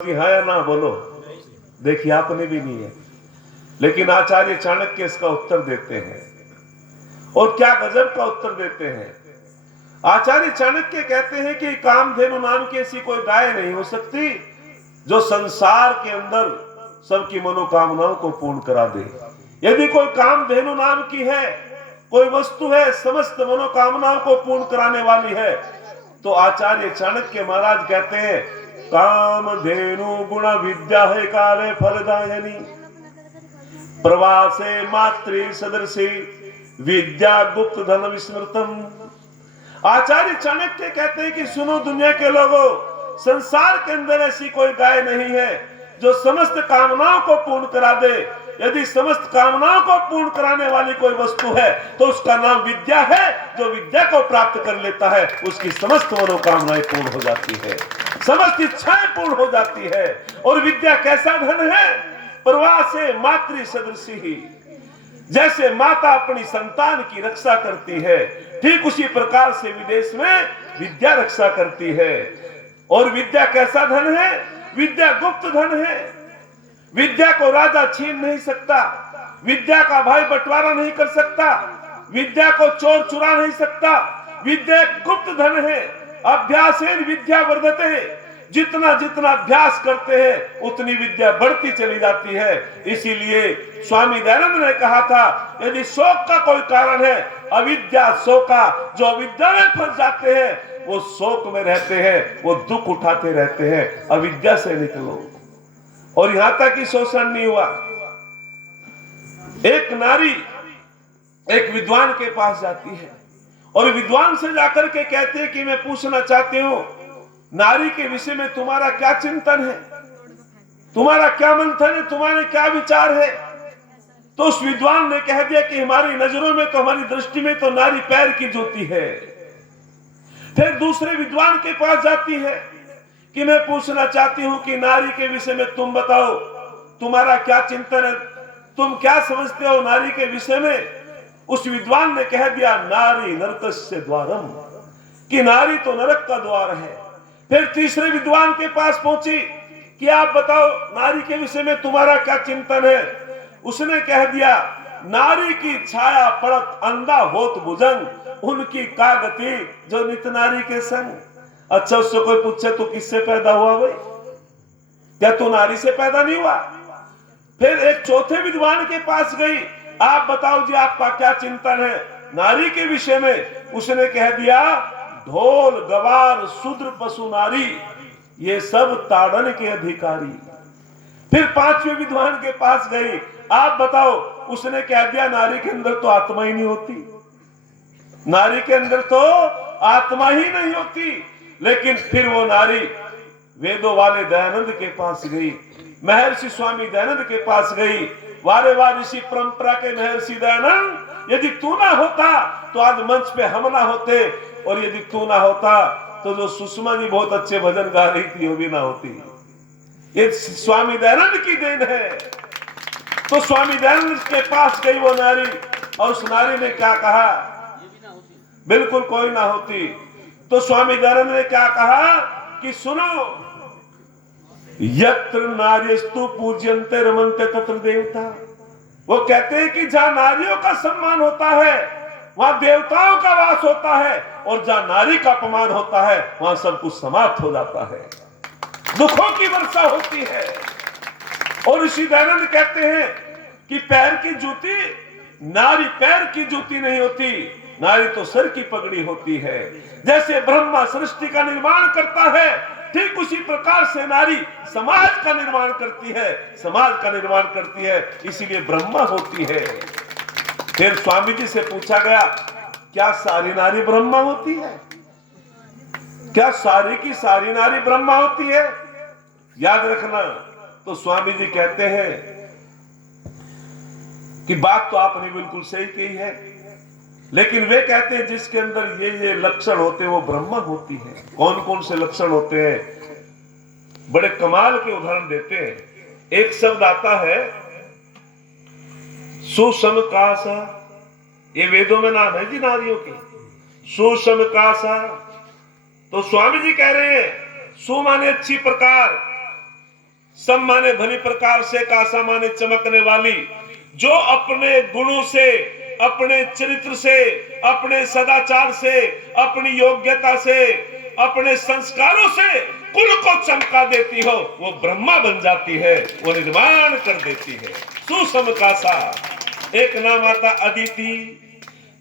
जी हाँ या ना बोलो। देखिए आपने भी नहीं है, लेकिन आचार्य चाणक्य इसका उत्तर देते हैं और क्या गजब का उत्तर देते हैं। आचार्य चाणक्य कहते हैं कि कामधेनु नाम की ऐसी कोई गाय नहीं हो सकती जो संसार के अंदर सबकी मनोकामनाओं को पूर्ण करा दे। यदि कोई कामधेनु नाम की है, कोई वस्तु है समस्त मनोकामनाओं को पूर्ण कराने वाली है, तो आचार्य चाणक्य महाराज कहते हैं कामधेनु गुण विद्या है काले फलदायनी प्रवासे मातृ सदृशी विद्या गुप्त धन विस्मृतम। आचार्य चाणक्य कहते हैं कि सुनो दुनिया के लोगों, संसार के अंदर ऐसी कोई गाय नहीं है जो समस्त कामनाओं को पूर्ण करा दे। यदि समस्त कामनाओं को पूर्ण कराने वाली कोई वस्तु है तो उसका नाम विद्या है। जो विद्या को प्राप्त कर लेता है उसकी समस्त मनोकामनाएं पूर्ण हो जाती है, समस्त इच्छाएं पूर्ण हो जाती है। और विद्या कैसा धन है? प्रवासे मातृ सदृशी ही, जैसे माता अपनी संतान की रक्षा करती है, ठीक उसी प्रकार से विदेश में विद्या रक्षा करती है। और विद्या कैसा धन है? विद्या गुप्त धन है। विद्या को राजा छीन नहीं सकता, विद्या का भाई बंटवारा नहीं कर सकता, विद्या को चोर चुरा नहीं सकता। विद्या गुप्त धन है। अभ्यासेन विद्या वर्धते, जितना जितना अभ्यास करते हैं उतनी विद्या बढ़ती चली जाती है। इसीलिए स्वामी दयानंद ने कहा था यदि शोक का कोई कारण है अविद्या शोका, जो अविद्या में फंस जाते हैं वो शोक में रहते हैं, वो दुख उठाते रहते हैं। अविद्या से निकलो। और यहां तक कि शोषण नहीं हुआ। एक नारी एक विद्वान के पास जाती है और विद्वान से जाकर के कहती है कि मैं पूछना चाहती हूं नारी के विषय में तुम्हारा क्या चिंतन है, तुम्हारा क्या मंथन है, तुम्हारे क्या विचार है। तो उस विद्वान ने कह दिया कि हमारी नजरों में तो, हमारी दृष्टि में तो नारी पैर की ज्योति है। फिर दूसरे विद्वान के पास जाती है कि मैं पूछना चाहती हूं कि नारी के विषय में तुम बताओ, तुम्हारा क्या चिंतन है, तुम क्या समझते हो नारी के विषय में। उस विद्वान ने कह दिया नारी नरकस्य द्वारम, कि नारी तो नरक का द्वार है। फिर तीसरे विद्वान के पास पहुंची कि आप बताओ नारी के विषय में तुम्हारा क्या चिंतन है। उसने कह दिया नारी की छाया पड़त अंधा होत भुजंग, उनकी का गति जो नित नारी के संग। अच्छा, उससे कोई पूछे तू किससे पैदा हुआ भाई, क्या तू नारी से पैदा नहीं हुआ? फिर एक चौथे विद्वान के पास गई, आप बताओ जी आपका क्या चिंतन है नारी के विषय में। उसने कह दिया ढोल गवार शूद्र पशु नारी, ये सब ताड़न के अधिकारी। फिर पांचवें विद्वान के पास गई, आप बताओ। उसने कह दिया नारी के अंदर तो आत्मा ही नहीं होती, नारी के अंदर तो आत्मा ही नहीं होती। लेकिन फिर वो नारी वेदों वाले दयानंद के पास गई, महर्षि स्वामी दयानंद के पास गई। वारे वार ऋषि परंपरा के महर्षि दयानंद, यदि तू ना होता तो आज मंच पे हम ना होते, और यदि तू ना होता तो जो सुषमा जी बहुत अच्छे भजन गा रही थी वो भी ना होती। ये स्वामी दयानंद की देन है। तो स्वामी दयानंद के पास गई वो नारी, और उस नारी ने क्या कहा, बिल्कुल कोई ना होती। तो स्वामी दयानंद ने क्या कहा कि सुनो, यत्र नार्यस्तु पूज्यन्ते रमन्ते तत्र देवता। वो कहते हैं कि जहां नारियों का सम्मान होता है वहां देवताओं का वास होता है, और जहां नारी का अपमान होता है वहां सब कुछ समाप्त हो जाता है, दुखों की वर्षा होती है। और ऋषि दयानंद कहते हैं कि पैर की जूती, नारी पैर की जूती नहीं होती, नारी तो सर की पगड़ी होती है। जैसे ब्रह्मा सृष्टि का निर्माण करता है, ठीक उसी प्रकार से नारी समाज का निर्माण करती है, समाज का निर्माण करती है, इसीलिए ब्रह्मा होती है। फिर स्वामी जी से पूछा गया क्या सारी नारी ब्रह्मा होती है, क्या सारी की सारी नारी ब्रह्मा होती है? याद रखना। तो स्वामी जी कहते हैं कि बात तो आपने बिल्कुल सही कही है, लेकिन वे कहते हैं जिसके अंदर ये लक्षण होते हैं वो ब्रह्मा होती है। कौन कौन से लक्षण होते हैं? बड़े कमाल के उदाहरण देते हैं। एक शब्द आता है सुसमकासा, ये वेदों में नाम है जी नारियों की, सुसमकासा। तो स्वामी जी कह रहे हैं सु माने अच्छी प्रकार, सम माने भली प्रकार से, कासा माने चमकने वाली, जो अपने गुणों से, अपने चरित्र से, अपने सदाचार से, अपनी योग्यता से, अपने संस्कारों से कुल को चमका देती हो, वो ब्रह्मा बन जाती है, वो निर्माण कर देती है। सुसम कासा। एक नाम आता अदिति,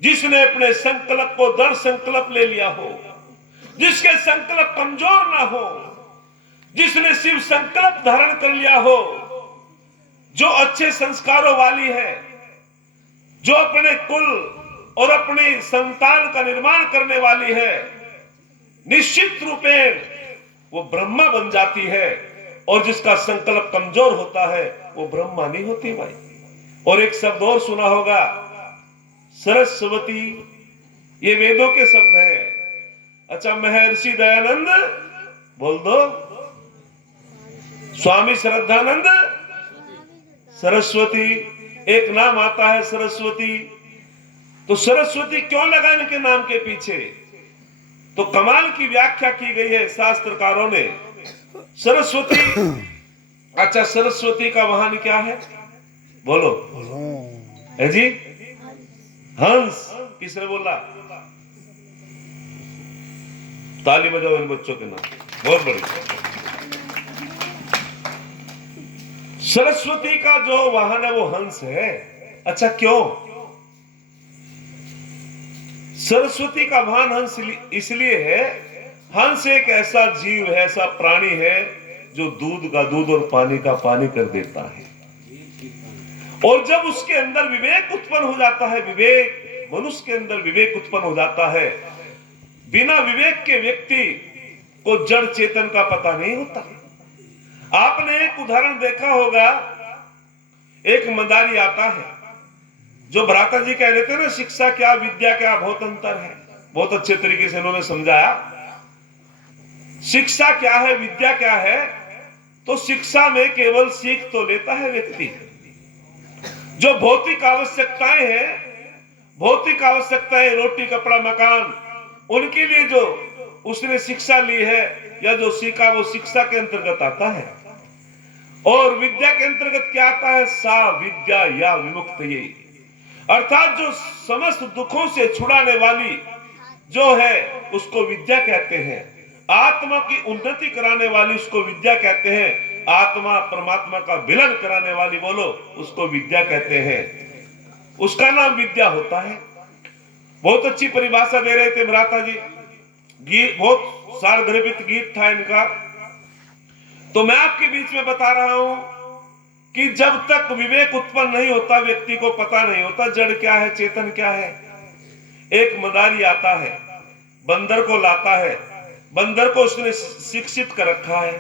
जिसने अपने संकल्प को दृढ़ संकल्प ले लिया हो, जिसके संकल्प कमजोर ना हो, जिसने शिव संकल्प धारण कर लिया हो, जो अच्छे संस्कारों वाली है, जो अपने कुल और अपनी संतान का निर्माण करने वाली है, निश्चित रूपेण वो ब्रह्मा बन जाती है। और जिसका संकल्प कमजोर होता है वो ब्रह्मा नहीं होती भाई। और एक शब्द और सुना होगा, सरस्वती, ये वेदों के शब्द हैं। अच्छा, महर्षि दयानंद बोल दो, स्वामी श्रद्धानंद सरस्वती, एक नाम आता है सरस्वती। तो सरस्वती क्यों लगा इनके नाम के पीछे? तो कमाल की व्याख्या की गई है शास्त्रकारों ने। सरस्वती, अच्छा सरस्वती का वाहन क्या है बोलो? है जी, हंस। किसने बोला? ताली बजाओ इन बच्चों के नाम, बहुत बड़ी। सरस्वती का जो वाहन है वो हंस है। अच्छा क्यों? सरस्वती का वाहन हंस इसलिए है, हंस एक ऐसा जीव है, ऐसा प्राणी है जो दूध का दूध और पानी का पानी कर देता है। और जब उसके अंदर विवेक उत्पन्न हो जाता है, विवेक, मनुष्य के अंदर विवेक उत्पन्न हो जाता है, बिना विवेक के व्यक्ति को जड़ चेतन का पता नहीं होता। आपने एक उदाहरण देखा होगा, एक मदारी आता है, जो भ्राता जी कह रहे थे ना, शिक्षा क्या विद्या क्या, बहुत अंतर है। बहुत अच्छे तरीके से उन्होंने समझाया। शिक्षा क्या है, विद्या क्या है? तो शिक्षा में केवल सीख तो लेता है व्यक्ति, जो भौतिक आवश्यकताएं हैं, भौतिक आवश्यकताएं, रोटी कपड़ा मकान, उनके लिए जो उसने शिक्षा ली है या जो सीखा वो शिक्षा के अंतर्गत आता है। और विद्या के अंतर्गत क्या आता है? सा विद्या या विमुक्त, ये अर्थात जो समस्त दुखों से छुड़ाने वाली जो है उसको विद्या कहते हैं। आत्मा की उन्नति कराने वाली उसको विद्या कहते हैं। आत्मा परमात्मा का विलय कराने वाली बोलो उसको विद्या कहते हैं। उसका नाम विद्या होता है। बहुत अच्छी परिभाषा दे रहे थे भ्राता जी, गीत बहुत सारगर्भित गीत था इनका। तो मैं आपके बीच में बता रहा हूं कि जब तक विवेक उत्पन्न नहीं होता, व्यक्ति को पता नहीं होता जड़ क्या है, चेतन क्या है। एक मदारी आता है, बंदर को लाता है, बंदर को उसने शिक्षित कर रखा है,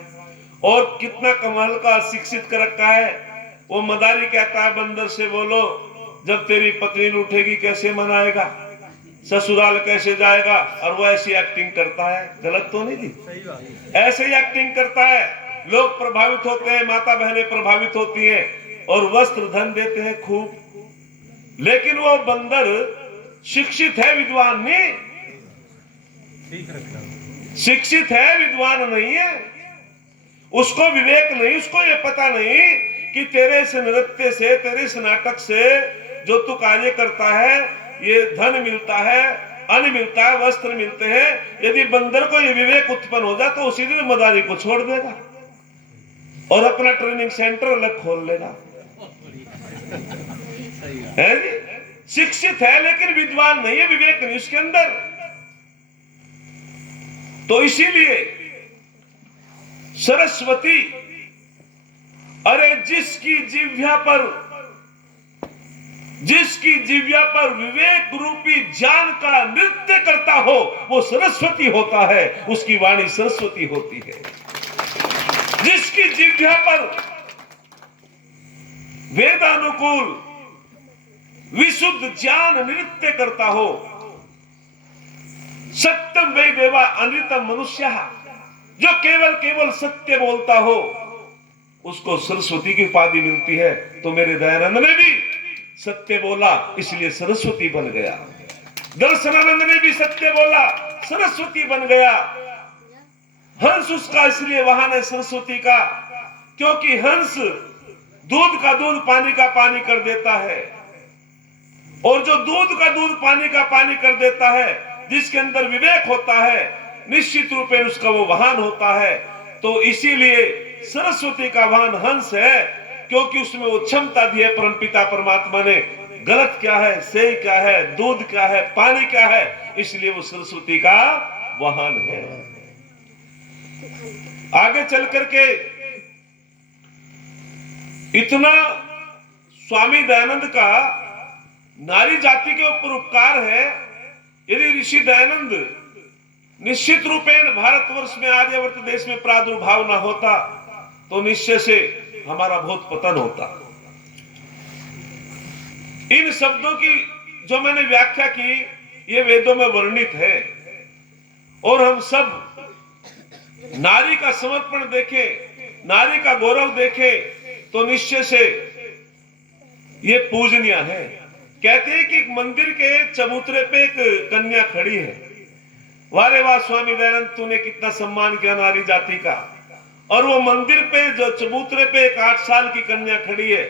और कितना कमाल का शिक्षित कर रखा है। वो मदारी कहता है बंदर से, बोलो जब तेरी पत्नी उठेगी कैसे मनाएगा, ससुराल कैसे जाएगा? और वो ऐसी एक्टिंग करता है। गलत तो नहीं थी? ऐसे ही एक्टिंग करता है, लोग प्रभावित होते हैं, माता बहनें प्रभावित होती हैं और वस्त्र धन देते हैं खूब। लेकिन वो बंदर शिक्षित है, विद्वान नहीं, शिक्षित है, विद्वान नहीं है। उसको विवेक नहीं, उसको ये पता नहीं कि तेरे इस नृत्य से, तेरे इस नाटक से जो तू कार्य करता है, ये धन मिलता है, अन्न मिलता है, वस्त्र मिलते हैं। यदि बंदर को ये विवेक उत्पन्न हो जाए तो उसी दिन मदारी को छोड़ देगा और अपना ट्रेनिंग सेंटर अलग खोल लेगा। है जी? शिक्षित है लेकिन विद्वान नहीं है, विवेक नहीं उसके अंदर। तो इसीलिए सरस्वती, अरे जिसकी जिव्या पर विवेक रूपी ज्ञान का नृत्य करता हो वो सरस्वती होता है, उसकी वाणी सरस्वती होती है। जिसकी जिह्वा पर वेदानुकूल विशुद्ध ज्ञान नृत्य करता हो, सत्यम वे देवा अनृतम मनुष्य, जो केवल सत्य बोलता हो उसको सरस्वती की उपाधि मिलती है। तो मेरे दयानंद ने भी सत्य बोला इसलिए सरस्वती बन गया, दर्शनानंद ने भी सत्य बोला सरस्वती बन गया। हंस उसका इसलिए वाहन है सरस्वती का क्योंकि हंस दूध का दूध पानी का पानी कर देता है, और जो दूध का दूध पानी का पानी कर देता है, जिसके अंदर विवेक होता है, निश्चित रूप में उसका वो वाहन होता है। तो इसीलिए सरस्वती का वाहन हंस है, क्योंकि उसमें वो क्षमता दी है परमपिता परमात्मा ने। गलत क्या है, सही क्या है, दूध क्या है, पानी क्या है, इसलिए वो सरस्वती का वाहन है। आगे चल करके इतना स्वामी दयानंद का नारी जाति के ऊपर उपकार है। यदि ऋषि दयानंद निश्चित रूपेण भारतवर्ष में, आर्यवर्त देश में प्रादुर्भाव न होता तो निश्चय से हमारा बहुत पतन होता। इन शब्दों की जो मैंने व्याख्या की, ये वेदों में वर्णित है, और हम सब नारी का समर्पण देखें, नारी का गौरव देखें, तो निश्चय से ये पूजनीय है। कहते हैं कि एक मंदिर के चबूतरे पे एक कन्या खड़ी है। वारे वाह स्वामी दयानंद, तूने कितना सम्मान किया नारी जाति का। और वो मंदिर पे जो चबूतरे पे एक 8 साल की कन्या खड़ी है,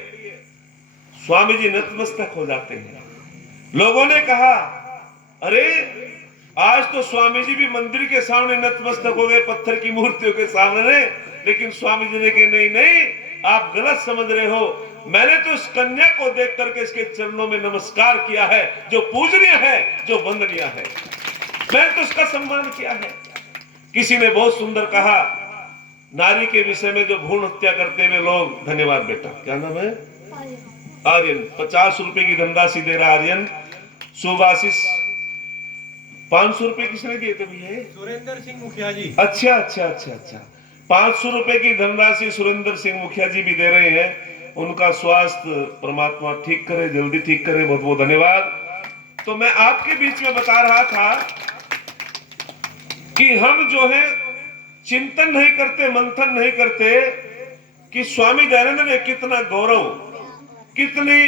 स्वामी जी नतमस्तक हो जाते हैं। लोगों ने कहा, अरे आज तो स्वामी जी भी मंदिर के सामने नतमस्तक हो गए, पत्थर की मूर्तियों के सामने। लेकिन स्वामी जी ने कहा, नहीं नहीं, आप गलत समझ रहे हो। मैंने तो इस कन्या को देख करके इसके चरणों में नमस्कार किया है, जो पूजनीय है, जो वंदनीय है। मैंने तो इसका सम्मान किया है। किसी ने बहुत सुंदर कहा, नारी के विषय में जो भ्रूण हत्या करते हुए लोग, धन्यवाद बेटा, क्या नाम है? आर्यन। 50 रुपए की धनराशि दे रहा आर्यन। सुभाषिस 500 रुपए किसने दिए थे भैया? सुरेंद्र सिंह मुखिया जी। अच्छा अच्छा अच्छा अच्छा, 500 रुपए की धनराशि सुरेंद्र सिंह मुखिया जी भी दे रहे हैं। उनका स्वास्थ्य परमात्मा ठीक करे, जल्दी ठीक करे, बहुत बहुत धन्यवाद। तो मैं आपके बीच में बता रहा था कि हम जो है चिंतन नहीं करते, मंथन नहीं करते कि स्वामी दयानंद ने कितना गौरव, कितनी